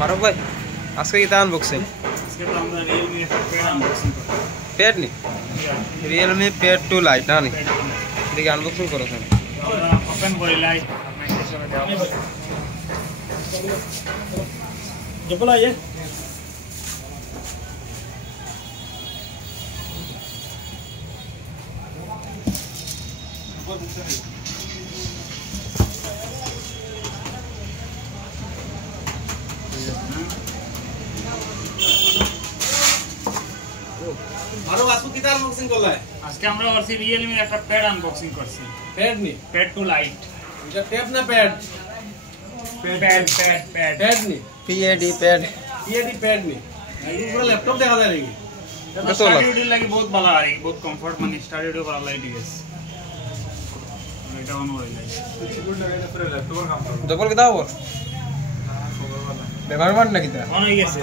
মারুফ ভাই আজকে কি আনবক্সিং আজকে তো আমরা Realme একটা প্যাড আনবক্সিং করব প্যাড নি Realme Pad 2 Lite না নি দেখি আনবক্সিং করো স্যার আমরা ওপেন করে লাইট আপনাদের সামনে দেখাবো জবল আইয়ে আরো আসু কি তার আনবক্সিং করলাই আজকে আমরা করছি Realme এর একটা প্যাড আনবক্সিং করছি প্যাড নি প্যাড 2 লাইট এটা ট্যাব না প্যাড প্যাড নি PAD প্যাড পিএডি প্যাড নি এই পুরো ল্যাপটপ দেখা যায় নাকি এটা স্টাডি লাগে বহুত ভালো আর বহুত কমফর্ট মানে স্টাডি করা লাগে ঠিক আছে এটা অন হয়ে যায় ডবল কি দাও ব্যবহার মান নাকি তা অন হয়ে গেছে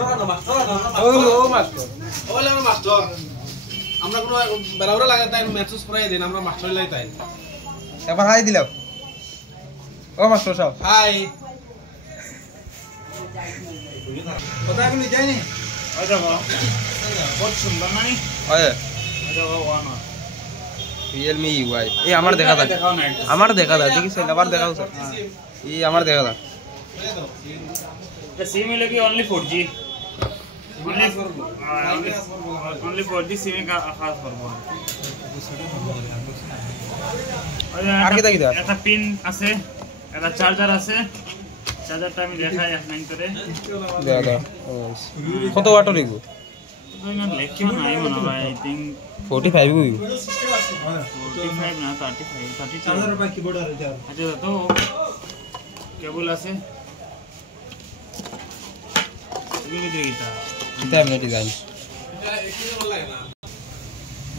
ও মাস্টার ওলে আমরা মাস্টার আমরা কোনো বরাবর লাগাই তাই মেসেজ করাই দেন আমরা মাস্টার লাই তাই একবার হাই দিলাও ও মাস্টার সাহেব হাই কথা কি নিয়ে যায়নি ওই দেখো বহুত সুন্দর না নি ওই ওই দেখো ওয়ান Realme UI এই আমার দেখা দাও দেখাও না আমার দেখা দাও দেখি স্যার আবার দেখাও স্যার এই আমার দেখা দাও The SIM will be only 4G. Only 4G SIM का खास করবো আর কি দেখি দাও একটা পিন আছে একটা চার্জার আছে চার্জারটা আমি দেখাই অফলাইন করে দেখা দাও কত ওয়াট লিখবো লেখা নাই মনে হয় আই থিং 45 গো 45 না 35 চার্জার বা কিবোর্ড আছে আচ্ছা তো কেবল আছে কিতাব না ডিজাইন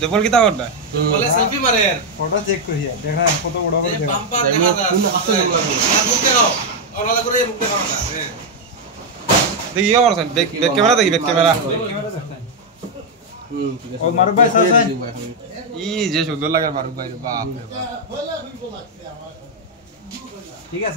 ডবল কিতাব করবা বলে সেলফি মারে ফটো চেক করিয়া দেখা কত বড় বড় দেখা বাম্পার দেখা যায় কোন আছে মুখ দেখাও ওরা করে মুখ দেখাও না দেখি ইয়ে করছেন ব্যাক ক্যামেরা দেখি ব্যাক ক্যামেরা ও মারুফ ভাই সাসাই ই যে সুন্দর লাগে মারুফ ভাই বাপ রে বাপ ঠিক আছে।